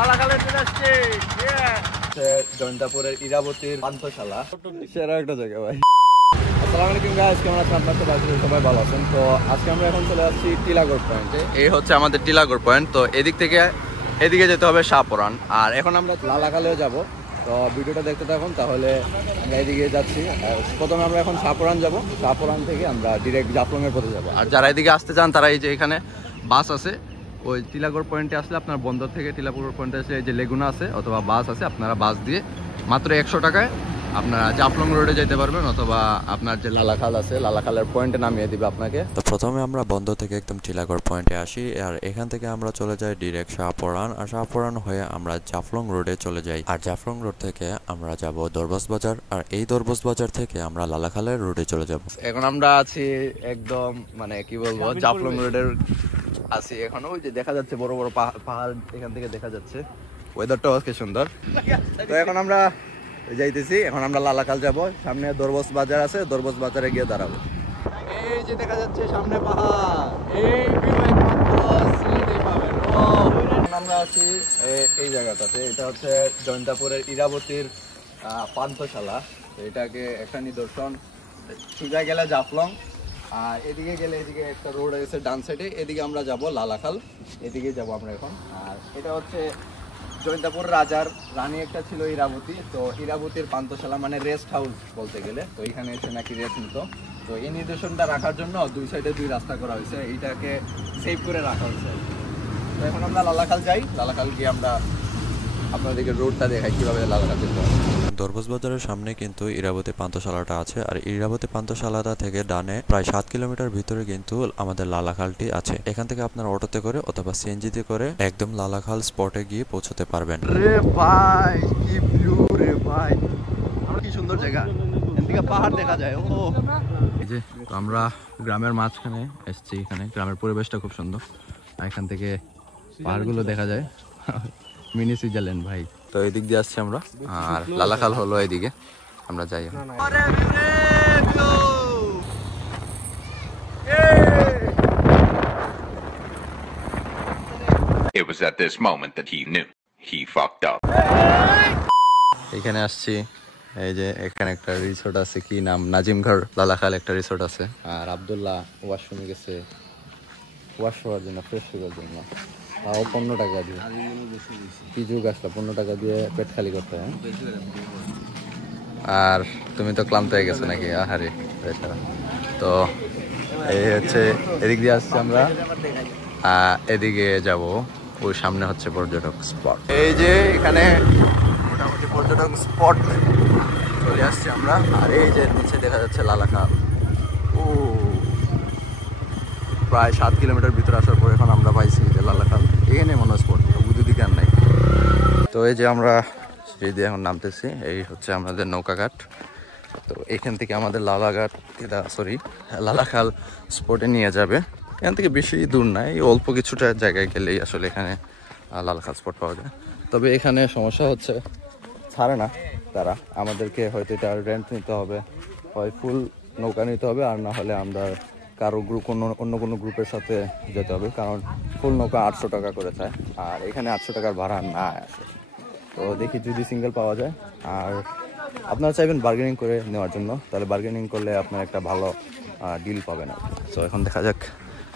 লালাখালে চলে আসছে জয়ন্তাপুরের ইরাবতীর পান্থশালা, সেরা একটা জায়গা ভাই। আসসালামু আলাইকুম গাইস, কেমন আছেন আপনারা? সবাই ভালো আছেন। তো আজকে আমরা এখন চলে আসছি টিলাগড় পয়েন্টে। এই হচ্ছে আমাদের টিলাগড় পয়েন্ট। তো এদিক থেকে এদিকে যেতে হবে শাহপরান, আর এখন আমরা লালাখালেও যাব। তো ভিডিওটা দেখতে থাকুন, তাহলে আমরা এদিকে যাচ্ছি। প্রথমে আমরা এখন শাহপরান যাব, শাহপরান থেকে আমরা ডিরেক্ট জাফলংয়ের পথে যাব। আর যারা এদিকে আসতে চান তারা এই যে এখানে বাস আছে, ওই টিলাগড় পয়েন্টে আসলে আপনার বন্দর থেকে টিলাগড় পয়েন্টে আসলে এই যে লেগুনা আছে অথবা বাস আছে, আপনারা বাস দিয়ে মাত্র 100 টাকায় আপনারা জাফলং রোডে যেতে পারবেন, অথবা আপনার যে লালাখাল আছে লালাখালের পয়েন্টে নামিয়ে দিবে আপনাকে। তো প্রথমে আমরা বন্দর থেকে একদম টিলাগড় পয়েন্টে আসি, আর এখান থেকে আমরা চলে যাই ডিরেক্ট শাহপরান, আর শাহপরান হয়ে আমরা জাফলং রোডে চলে যাই। আর জাফলং রোড থেকে আমরা যাব দরবাস বাজার, আর এই দরবাস বাজার থেকে আমরা লালাখালের রোডে চলে যাব। এখন আমরা আছি একদম মানে কি বলবো জাফলং রোডের আছি এখন। ওই যে দেখা যাচ্ছে বড় বড় পাহাড় এখান থেকে দেখা যাচ্ছে, ওয়েদারটাও আজকে সুন্দর। তো এখন আমরা যাইতেছি, এখন আমরা লালাখাল যাব। সামনে দরবাস বাজার আছে, দরবাস বাজারে গিয়ে দাঁড়াবো। এই যে দেখা যাচ্ছে সামনে পাহাড়, এই পাবেন। আমরা আছি এই জায়গাটাতে, এটা হচ্ছে জয়ন্তাপুরের ইরাবতীর পান্থশালা। তো এটাকে একটা নিদর্শন। সোজা গেলে জাফলং, আর এদিকে গেলে এদিকে একটা রোড আছে ডান সাইডে, এদিকে আমরা যাব লালাখাল, এদিকে যাব আমরা এখন। আর এটা হচ্ছে জয়ন্তাপুর রাজার রানী একটা ছিল ইরাবতী, তো ইরাবতীর পান্থশালা মানে রেস্ট হাউস বলতে গেলে। তো এখানে এসে নাকি রেস্ট নিত। তো এই নিদর্শনটা রাখার জন্য দুই সাইডে দুই রাস্তা করা হয়েছে, এইটাকে সেভ করে রাখা হয়েছে। তো এখন আমরা লালাখাল যাই, লালাখাল গিয়ে আমরা আপনাদেরকে রোডটা দেখাই কিভাবে লালাখাল যেতে হয়। দরবাস বাজারের সামনে কিন্তু ইরাবতী পান্থশালাটা আছে, আর ইরাবতী পান্থশালাটা থেকে ডানে প্রায় 7 কিলোমিটার ভিতরে কিন্তু আমাদের লালাখালটি আছে। এখান থেকে আপনার অটোতে করে অথবা সিএনজিতে করে একদম লালাখাল স্পটে গিয়ে পৌঁছতে পারবেন। রে ভাই কি ভিউ রে ভাই, কি সুন্দর জায়গা, এদিকে পাহাড় দেখা যায়। ও এই যে আমরা গ্রামের মাঝখানে এসেছি, এখানে গ্রামের পরিবেশটা খুব সুন্দর, এখান থেকে পাহাড়গুলো দেখা যায়, মিনি সুইজারল্যান্ড ভাই। তো এদিক দিয়ে আসছি আমরা, আর লালাখাল হলো এদিকে, আমরা যাই। It was at this moment that he knew he fucked up. এখানে আসছি, এই যে এখানে একটা রিসোর্ট আছে, কি নাম, নাজিমঘর লালাখাল একটা রিসোর্ট আছে। আর আব্দুল্লাহ ওয়াশরুমে গেছে ওয়াশ করার জন্য, ফ্রেশ করার জন্য, তাও 15 টাকা দিয়ে। কি যুগ আসলো, 15 টাকা দিয়ে পেট খালি করতে হয়। আর তুমি তো ক্লান্ত হয়ে গেছো নাকি? আহারে বেচারা। তো এই হচ্ছে এদিক দিয়ে আসছি আমরা, এদিকে যাব, ওই সামনে হচ্ছে পর্যটক স্পট। এই যে এখানে মোটামুটি পর্যটক স্পট চলে আসছি আমরা। আর এই যে নিচে দেখা যাচ্ছে লালাখাল। ও প্রায় 7 কিলোমিটার ভিতরে আসার পর এখন আমরা পাইছি যে লালাখাল, এখানে মনে হয় স্পট, বুদ্ধদিকে আর নাই। তো এই যে আমরা সেই দিয়ে এখন নামতেছি, এই হচ্ছে আমাদের নৌকাঘাট। তো এখান থেকে আমাদের লালাখাল স্পটে নিয়ে যাবে। এখান থেকে বেশি দূর নাই, অল্প কিছুটা জায়গায় গেলেই আসলে এখানে লালাখাল স্পট পাওয়া যায়। তবে এখানে সমস্যা হচ্ছে ছাড়ে না তারা, আমাদেরকে হয়তো এটা রেন্ট নিতে হবে, হয় ফুল নৌকা নিতে হবে, আর না হলে আমরা কারো গ্রুপ অন্য কোনো গ্রুপের সাথে যেতে হবে, কারণ ফুল নৌকা 800 টাকা করে চায়, আর এখানে 800 টাকার ভাড়া না আসে। তো দেখি যদি সিঙ্গেল পাওয়া যায়। আর আপনারা চাইবেন বার্গেনিং করে নেওয়ার জন্য, তাহলে বার্গেনিং করলে আপনার একটা ভালো ডিল পাবেন আর কি। তো এখন দেখা যাক।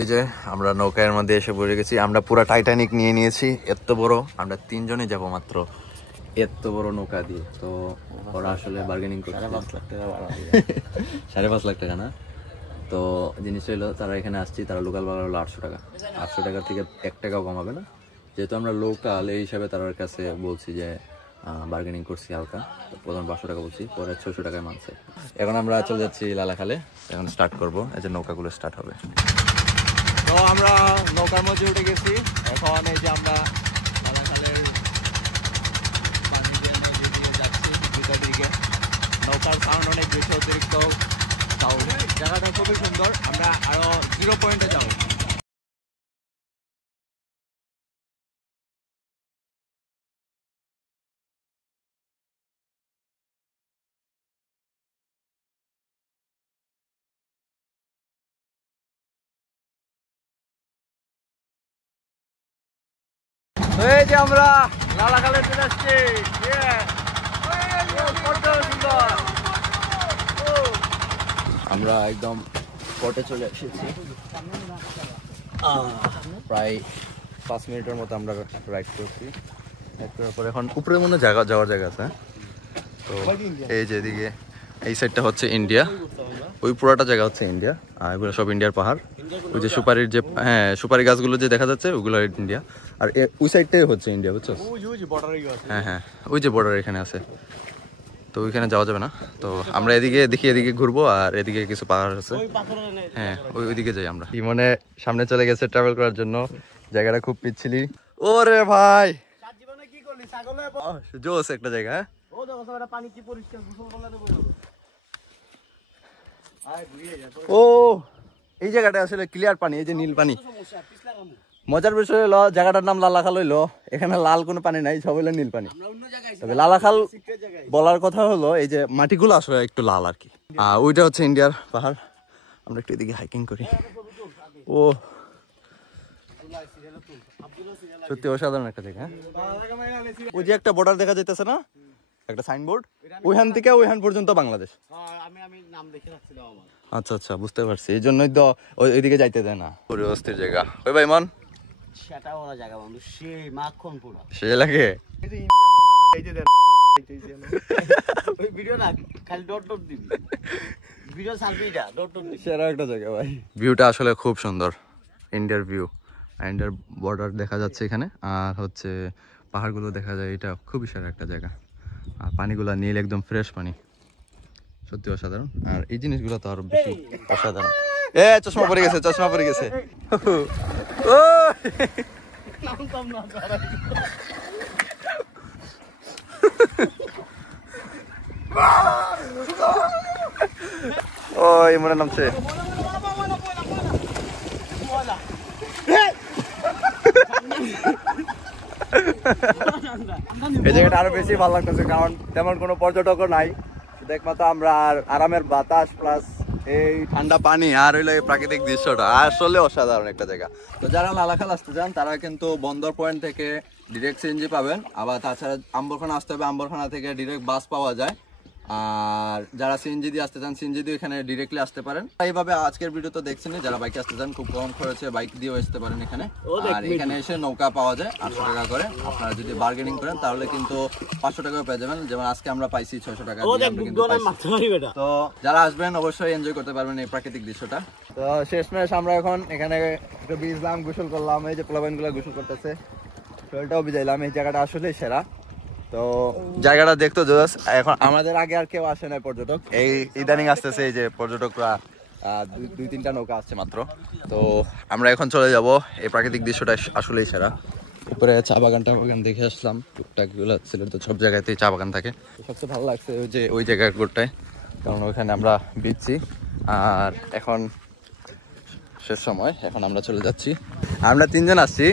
এই যে আমরা নৌকার মধ্যে এসে পড়ে গেছি, আমরা পুরো টাইটানিক নিয়ে নিয়েছি, এত বড়, আমরা 3 জনই যাব মাত্র এত বড় নৌকা দিয়ে। তো ওরা আসলে বার্গেনিং করছে 5.5 লাখ টাকা ভাড়া, 5.5 লাখ টাকা না। তো জিনিসটা হলো, তারা এখানে আসছি, তারা লোকাল ভাড়া হলো 800 টাকা, 800 টাকার থেকে 1 টাকাও কমাবে না। যেহেতু আমরা লোকাল, এই হিসাবে তার কাছে বলছি যে বার্গেনিং করছি হালকা। তো প্রথমে 500 টাকা বলছি, পরে 600 টাকায় মানছে। এখন আমরা চলে যাচ্ছি লালাখালে, এখন স্টার্ট করবো, এই যে নৌকাগুলো স্টার্ট হবে। তো আমরা নৌকার মধ্যে উঠে গেছি, এখন এই যে আমরা লালাখালের পানি দিয়ে নদী দিয়ে যাচ্ছি ভিতর দিকে। নৌকার সাউন্ড অনেক বেশি, অতিরিক্ত সাউন্ড। জায়গাটা খুবই সুন্দর, আমরা আরো 0 পয়েন্টে যাবো। তো এই যে আমরা লালাখালে চলে আসছি। আমরা একদম স্পটে চলে এসেছি। প্রায় 5 মিনিটের মতো আমরা রাইড করছি। রাইড করার পর এখন উপরে মনে যাওয়ার জায়গা আছে। তো এই যে এদিকে এই সাইডটা হচ্ছে ইন্ডিয়া, ওই পুরাটা জায়গা হচ্ছে ইন্ডিয়া, আর এগুলো সব ইন্ডিয়ার পাহাড়। ওই যে সুপারির যে সুপারি গাছগুলো যে দেখা যাচ্ছে ওগুলো ইন্ডিয়া, আর ওই সাইডটাই হচ্ছে ইন্ডিয়া, বুঝছো? হ্যাঁ, ওই যে বর্ডার এখানে আছে, তো ওইখানে যাওয়া যাবে না। তো আমরা এদিকে দেখি, এদিকে ঘুরবো, আর এদিকে কিছু পাহাড় আছে। হ্যাঁ, ওইদিকে যাই আমরা। ইমনে সামনে চলে গেছে ট্রাভেল করার জন্য, জায়গাটা খুব পিচ্ছিলি। ওরে ভাই জোস একটা জায়গা। ও এই জায়গাটা আসলে ক্লিয়ার পানি, এই যে নীল পানি। মজার বিষয় হলো জায়গাটার নাম লালাখাল হইলো, এখানে লাল কোনো পানি নাই, সব হইলো নীল পানি। তবে লালাখাল বলার কথা হলো এই যে মাটিগুলো আসলে একটু লাল আর কি। ওইটা হচ্ছে ইন্ডিয়ার পাহাড়। আমরা একটু এদিকে হাইকিং করি। ও সত্যি অসাধারণ একটা জায়গা। ওই যে একটা বর্ডার দেখা যাইতেছে না, একটা সাইনবোর্ড, ওইখান থেকে ওইখান পর্যন্ত বাংলাদেশ। আচ্ছা আচ্ছা, বুঝতে পারছি, এই জন্যই তো ওইদিকে যাইতে দেয় না। পুরো অস্থির জায়গা। ওই ভাই মন সেটা ওরা জায়গা বন্ধু, সেই মাখন পুরো সে লাগে। ভিডিও না খালি ডট ডট দিবি, ভিডিও সার্ভিটা ডট ডট দিবি। সেরা একটা জায়গা ভাই। ভিউটা আসলে খুব সুন্দর, ইন্ডিয়ার ভিউ, ইন্ডিয়ার বর্ডার দেখা যাচ্ছে এখানে, আর হচ্ছে পাহাড়গুলো দেখা যায়। এটা খুবই সেরা একটা জায়গা, আর পানিগুলো নীল, একদম ফ্রেশ পানি, সত্যি অসাধারণ। আর এই জিনিসগুলো তো আরো বেশি অসাধারণ। চশমা পরে গেছে, চশমা পরে গেছে। ওই মনে নামছে। এই জায়গাটা আরো বেশি ভালো লাগতেছে, কারণ তেমন কোনো পর্যটকও নাই, একমাত্র আমরা, আর আরামের বাতাস প্লাস এই ঠান্ডা পানি, আর হইলো এই প্রাকৃতিক দৃশ্যটা আসলে অসাধারণ একটা জায়গা। তো যারা লালাখাল আসতে চান তারা কিন্তু বন্দর পয়েন্ট থেকে ডিরেক্ট সিএনজি পাবেন, আবার তাছাড়া আম্বরখানা আসতে হবে, আম্বরখানা থেকে ডিরেক্ট বাস পাওয়া যায়। আর যারা সিএনজি দিয়ে আসতে চান, সিএনজি দিয়ে এখানে ডিরেক্টলি আসতে পারেন। এইভাবে আজকের ভিডিও তো দেখছেন, যারা বাইকে আসতে চান খুব কম খরচে বাইক দিয়েও আসতে পারেন এখানে। আর এখানে এসে নৌকা পাওয়া যায় 800 টাকা করে। আপনারা যদি বার্গেনিং করেন তাহলে কিন্তু 500 টাকাও পেয়ে যাবেন, যেমন আজকে আমরা পাইছি 600 টাকা। তো যারা আসবেন অবশ্যই এনজয় করতে পারবেন এই প্রাকৃতিক দৃশ্যটা। তো শেষমেশ আমরা এখন এখানে একটু ভিজলাম, গোসল করলাম, এই যে পোলাপাইন গুলা গোসল করতেছে, শরীরটাও ভিজাইলাম। এই জায়গাটা আসলেই সেরা। তো জায়গাটা দেখতো জোস। এখন আমাদের আগে আর কেউ আসে না পর্যটক, এই ইদানিং আসতেছে এই যে পর্যটকরা, 2-3টা নৌকা আসছে মাত্র। তো আমরা এখন চলে যাব। এই প্রাকৃতিক দৃশ্যটা আসলেই সেরা। উপরে চা বাগান দেখে আসলাম, টুকটাক গুলো ছিল তো, সব জায়গাতেই চা বাগান থাকে। সবচেয়ে ভালো লাগছে ওই যে ওই জায়গাগুলোটায়, কারণ ওইখানে আমরা ভিজছি। আর এখন শেষ সময়, এখন আমরা চলে যাচ্ছি। আমরা 3 জন আসছি,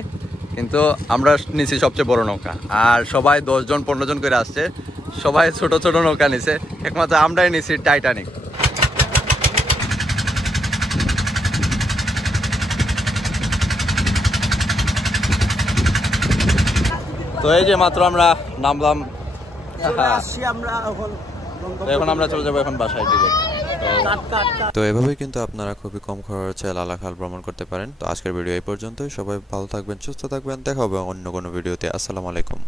কিন্তু আমরা নিছি সবচেয়ে বড় নৌকা, আর সবাই 10 জন 15 জন করে আসছে, সবাই ছোট ছোট নৌকা নিছে, একমাত্র আমরাই নিছি টাইটানিক। তো এই যে মাত্র আমরা নামলাম, এখন আমরা চলে যাবো এখন বাসায় দিকে। তো এভাবেই কিন্তু আপনারা খুবই কম খরচে লালাখাল ভ্রমণ করতে পারেন। তো আজকের ভিডিও এই পর্যন্তই। সবাই ভালো থাকবেন, সুস্থ থাকবেন, দেখা হবে অন্য কোনো ভিডিওতে। আসসালামু আলাইকুম।